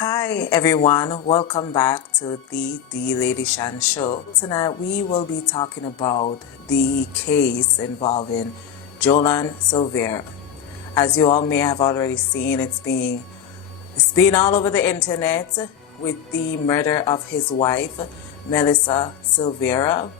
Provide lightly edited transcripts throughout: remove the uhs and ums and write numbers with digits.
Hi everyone, welcome back to the Lady Shan Show. Tonight we will be talking about the case involving Jolan Silvera. As you all may have already seen, it's been all over the internet with the murder of his wife, Melissa Silvera.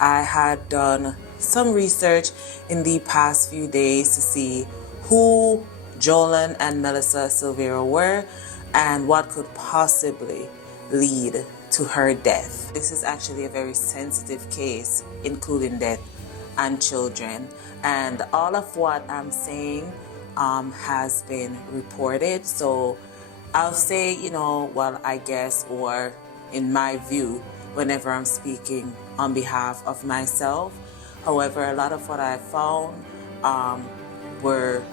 I had done some research in the past few days to see who Jolan and Melissa Silvera were and what could possibly lead to her death. This is actually a very sensitive case, including death and children. And all of what I'm saying has been reported. So I'll say, I guess, or in my view, whenever I'm speaking on behalf of myself. However, a lot of what I found were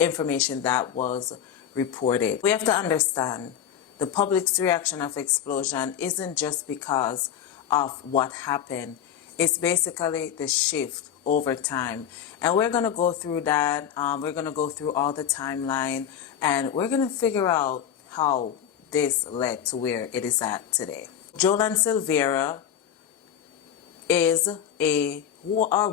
information that was reported. We have to understand the public's reaction of explosion isn't just because of what happened. It's basically the shift over time. And we're going to go through that. We're going to go through all the timeline and we're going to figure out how this led to where it is at today. Jolan Silvera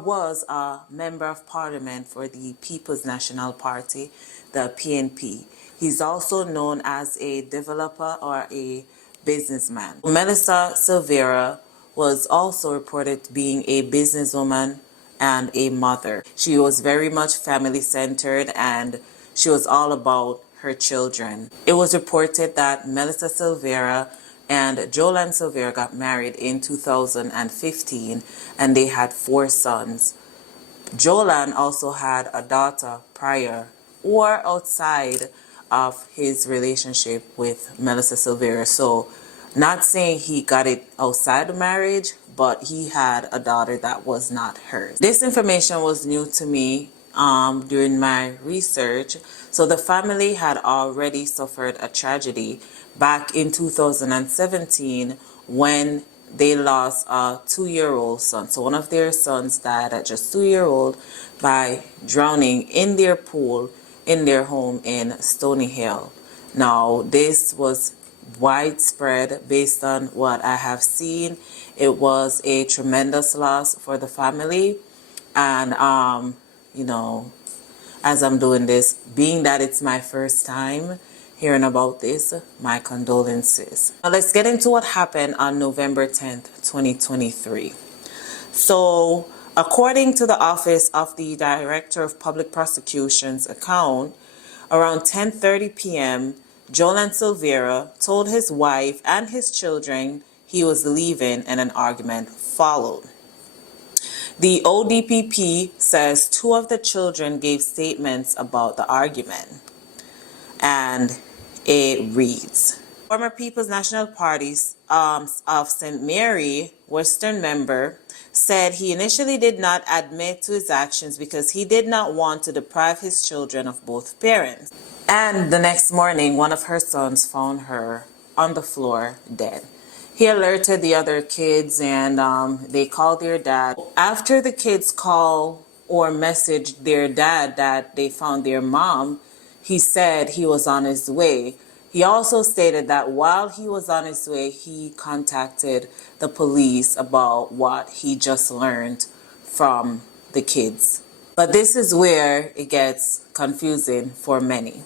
was a member of parliament for the People's National Party, the PNP. He's also known as a developer or a businessman. Melissa Silvera was also reported being a businesswoman and a mother. She was very much family-centered and she was all about her children. It was reported that Melissa Silvera and Jolan Silvera got married in 2015 and they had 4 sons. Jolan also had a daughter prior or outside of his relationship with Melissa Silvera. So not saying he got it outside of marriage, but he had a daughter that was not hers. This information was new to me during my research. So the family had already suffered a tragedy back in 2017 when they lost a 2-year-old son. So one of their sons died at just 2-year-old by drowning in their pool in their home in Stony Hill. Now, this was widespread based on what I have seen. It was a tremendous loss for the family. And, as I'm doing this, being that it's my first time hearing about this, my condolences. Now let's get into what happened on November 10th, 2023. So, according to the Office of the Director of Public Prosecutions account, around 10:30 p.m., Jolan Silvera told his wife and his children he was leaving and an argument followed. The ODPP says 2 of the children gave statements about the argument. And it reads, former People's National Party of St. Mary Western member said he initially did not admit to his actions because he did not want to deprive his children of both parents. And the next morning, one of her sons found her on the floor dead. He alerted the other kids and they called their dad. After the kids called or messaged their dad that they found their mom, he said he was on his way. He also stated that while he was on his way, he contacted the police about what he just learned from the kids. But this is where it gets confusing for many.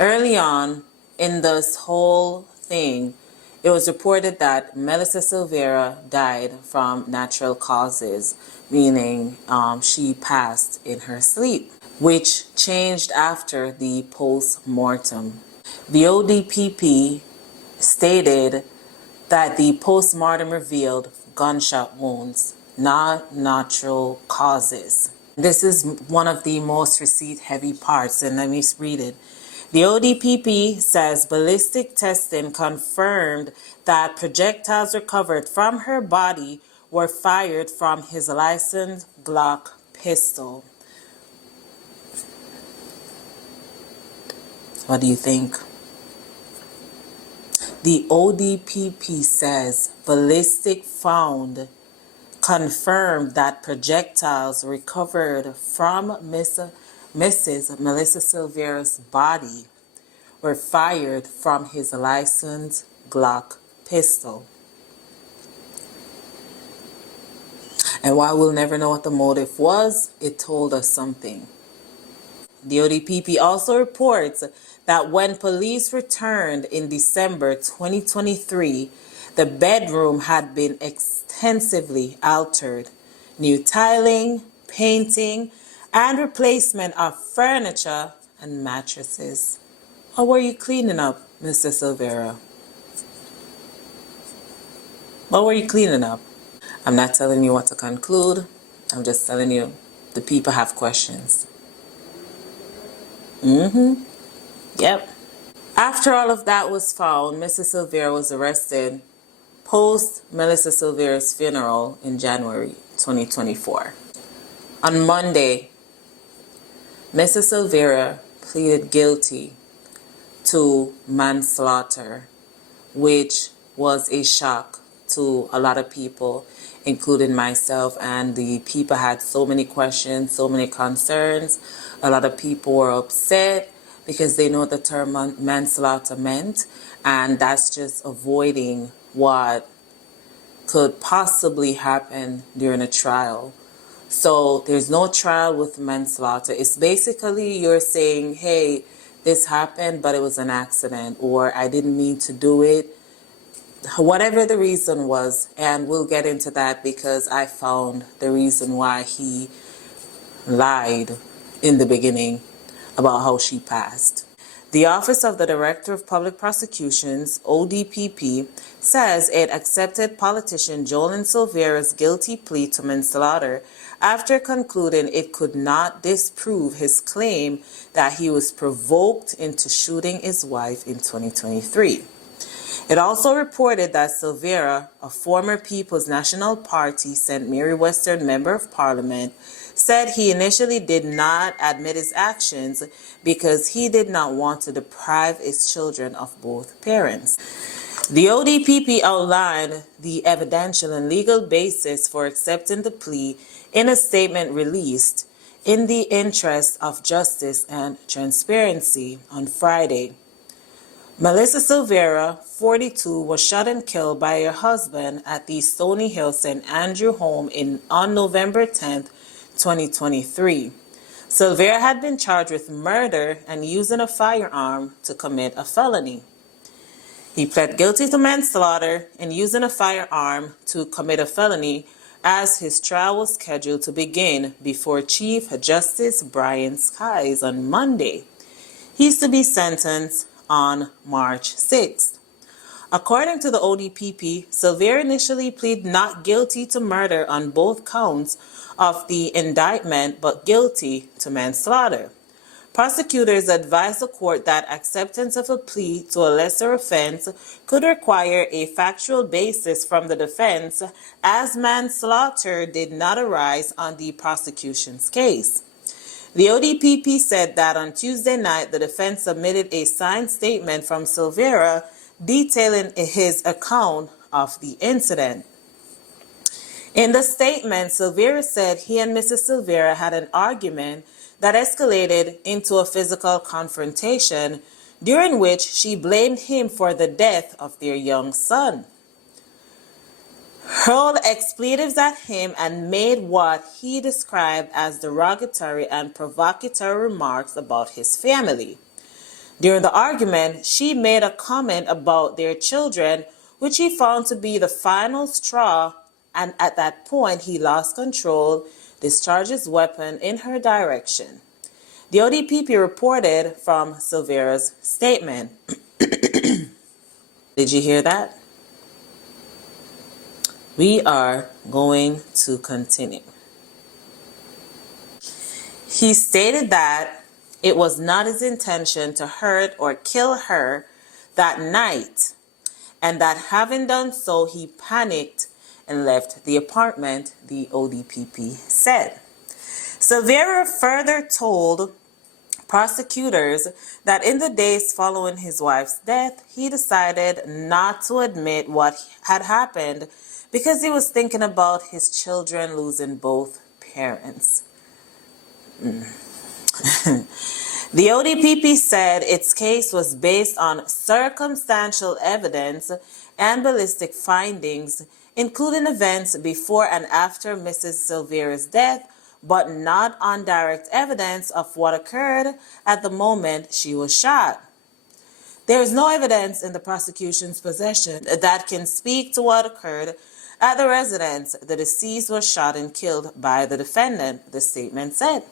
Early on in this whole thing, it was reported that Melissa Silvera died from natural causes, meaning she passed in her sleep, which changed after the post-mortem. The ODPP stated that the post-mortem revealed gunshot wounds, not natural causes. This is one of the most receipt-heavy parts, and let me read it. The ODPP says ballistic testing confirmed that projectiles recovered from her body were fired from his licensed Glock pistol. What do you think? The ODPP says ballistic found confirmed that projectiles recovered from Mrs. Melissa Silvera's body were fired from his licensed Glock pistol. And while we'll never know what the motive was, it told us something. The ODPP also reports that when police returned in December 2023, the bedroom had been extensively altered. New tiling, painting, and replacement of furniture and mattresses. What were you cleaning up, Mr. Silvera? What were you cleaning up? I'm not telling you what to conclude. I'm just telling you the people have questions. Yep. After all of that was found, Mrs. Silvera was arrested post Melissa Silvera's funeral in January 2024. On Monday, Mrs. Silvera pleaded guilty to manslaughter, which was a shock to a lot of people, including myself, and the people had so many questions, so many concerns. A lot of people were upset because they know what the term manslaughter meant, and that's just avoiding what could possibly happen during a trial. So there's no trial with manslaughter. It's basically you're saying, hey, this happened, but it was an accident, or I didn't mean to do it. Whatever the reason was, and we'll get into that because I found the reason why he lied in the beginning about how she passed. The Office of the Director of Public Prosecutions, ODPP, says it accepted politician Jolin Silvera's guilty plea to manslaughter after concluding it could not disprove his claim that he was provoked into shooting his wife in 2023. It also reported that Silvera, a former People's National Party St. Mary Western Member of Parliament, said he initially did not admit his actions because he did not want to deprive his children of both parents. The ODPP outlined the evidential and legal basis for accepting the plea in a statement released in the interest of justice and transparency on Friday. Melissa Silvera, 42, was shot and killed by her husband at the Stony Hill St. Andrew home on November 10, 2023. Silvera had been charged with murder and using a firearm to commit a felony. He pled guilty to manslaughter and using a firearm to commit a felony as his trial was scheduled to begin before Chief Justice Brian Skies on Monday. He is to be sentenced on March 6th. According to the ODPP, Silvera initially pleaded not guilty to murder on both counts of the indictment, but guilty to manslaughter. Prosecutors advised the court that acceptance of a plea to a lesser offense could require a factual basis from the defense, as manslaughter did not arise on the prosecution's case. The ODPP said that on Tuesday night, the defense submitted a signed statement from Silvera detailing his account of the incident. In the statement, Silvera said he and Mrs. Silvera had an argument that escalated into a physical confrontation, during which she blamed him for the death of their young son, hurled expletives at him, and made what he described as derogatory and provocatory remarks about his family. During the argument, she made a comment about their children, which he found to be the final straw, and at that point he lost control, discharged his weapon in her direction. The ODPP reported from Silvera's statement. Did you hear that? We are going to continue. He stated that it was not his intention to hurt or kill her that night, and that having done so, he panicked and left the apartment, the ODPP said. Silvera further told prosecutors that in the days following his wife's death, he decided not to admit what had happened because he was thinking about his children losing both parents. The ODPP said its case was based on circumstantial evidence and ballistic findings, including events before and after Mrs. Silvera's death, but not on direct evidence of what occurred at the moment she was shot. There is no evidence in the prosecution's possession that can speak to what occurred at the residence the deceased was shot and killed by the defendant, the statement said.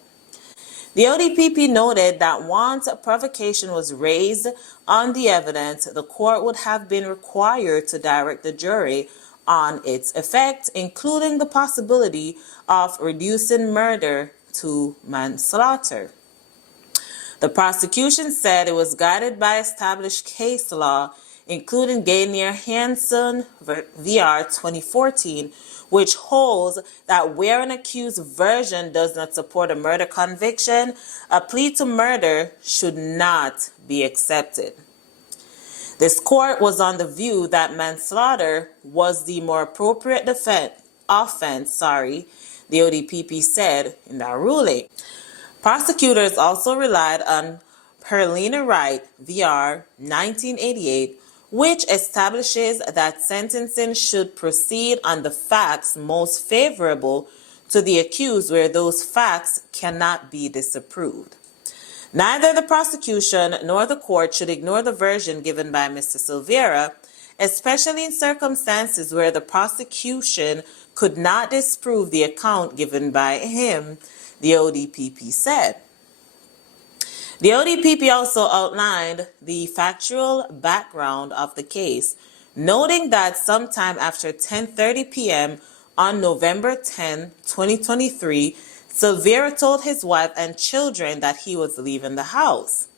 The ODPP noted that once provocation was raised on the evidence, the court would have been required to direct the jury on its effect, including the possibility of reducing murder to manslaughter. The prosecution said it was guided by established case law, including Gainier Hanson VR 2014, which holds that where an accused version does not support a murder conviction, a plea to murder should not be accepted. This court was on the view that manslaughter was the more appropriate offense, the ODPP said in that ruling. Prosecutors also relied on Perlina Wright VR 1988, which establishes that sentencing should proceed on the facts most favorable to the accused where those facts cannot be disapproved. Neither the prosecution nor the court should ignore the version given by Mr. Silvera, especially in circumstances where the prosecution could not disprove the account given by him, the ODPP said. The ODPP also outlined the factual background of the case, noting that sometime after 10:30 p.m. on November 10, 2023, Silvera told his wife and children that he was leaving the house.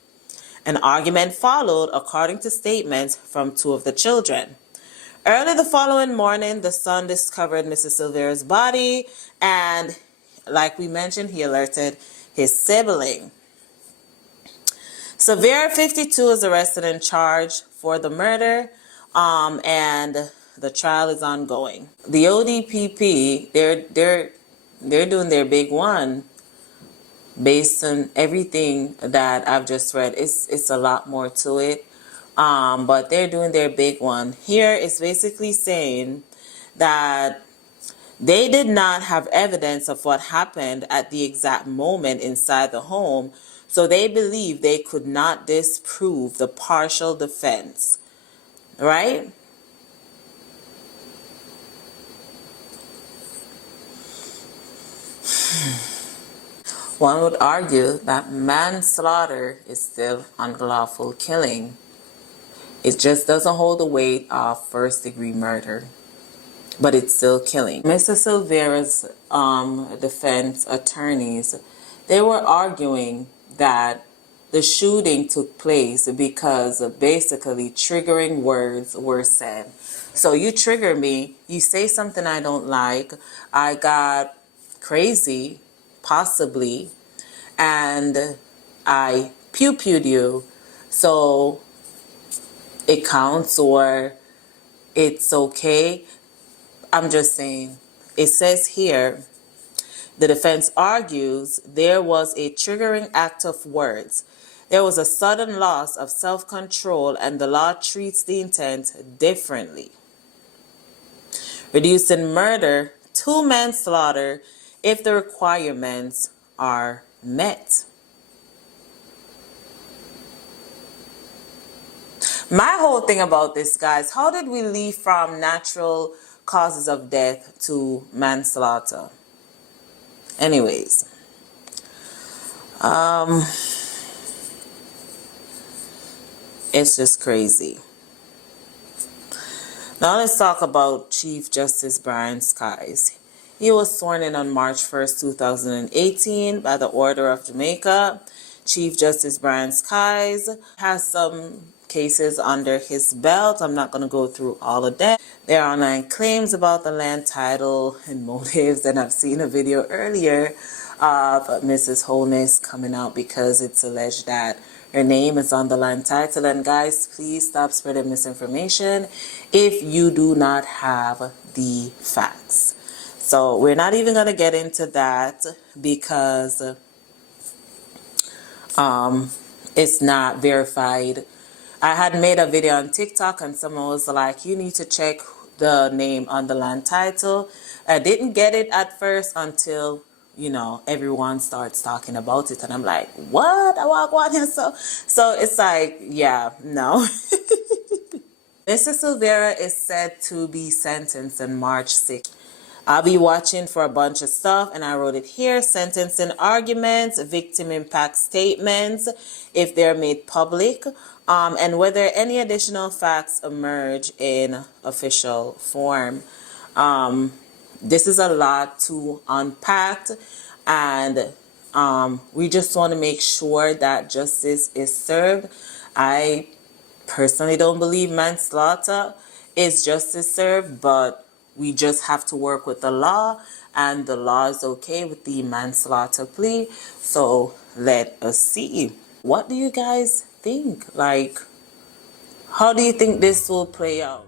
An argument followed, according to statements from two of the children. Early the following morning, the son discovered Mrs. Silvera's body, and like we mentioned, he alerted his sibling. Silvera, 52, is arrested and charged for the murder, and the trial is ongoing. The ODPP, they're doing their big one based on everything that I've just read. It's a lot more to it, but they're doing their big one. Here it's basically saying that they did not have evidence of what happened at the exact moment inside the home, so they believe they could not disprove the partial defense, right? One would argue that manslaughter is still unlawful killing. It just doesn't hold the weight of first-degree murder, but it's still killing. Mr. Silvera's defense attorneys, they were arguing that the shooting took place because basically triggering words were said. So you trigger me, you say something I don't like, I got crazy, possibly, and I pew-pewed you, so it counts or it's okay. I'm just saying, it says here, the defense argues there was a triggering act of words. There was a sudden loss of self-control, and the law treats the intent differently, reducing murder to manslaughter if the requirements are met. My whole thing about this, guys, how did we leave from natural causes of death to manslaughter? Anyways, it's just crazy. Now let's talk about Chief Justice Brian Skies. He was sworn in on March 1st, 2018 by the Order of Jamaica. Chief Justice Brian Skies has some cases under his belt. I'm not going to go through all of them. There are online claims about the land title and motives, and I've seen a video earlier of Mrs. Holness coming out because it's alleged that her name is on the land title. And guys, please stop spreading misinformation if you do not have the facts. So we're not even going to get into that because It's not verified. I had made a video on TikTok and someone was like, you need to check the name on the land title. I didn't get it at first until, everyone starts talking about it. And I'm like, what? I walk one here. So it's like, yeah, no. Mr. Silvera is said to be sentenced on March 6th. I'll be watching for a bunch of stuff, and I wrote it here: sentencing arguments, victim impact statements, if they're made public, and whether any additional facts emerge in official form. This is a lot to unpack, and we just want to make sure that justice is served. I personally don't believe manslaughter is justice served, but we just have to work with the law, and the law is okay with the manslaughter plea. So let us see. What do you guys think? Like, how do you think this will play out?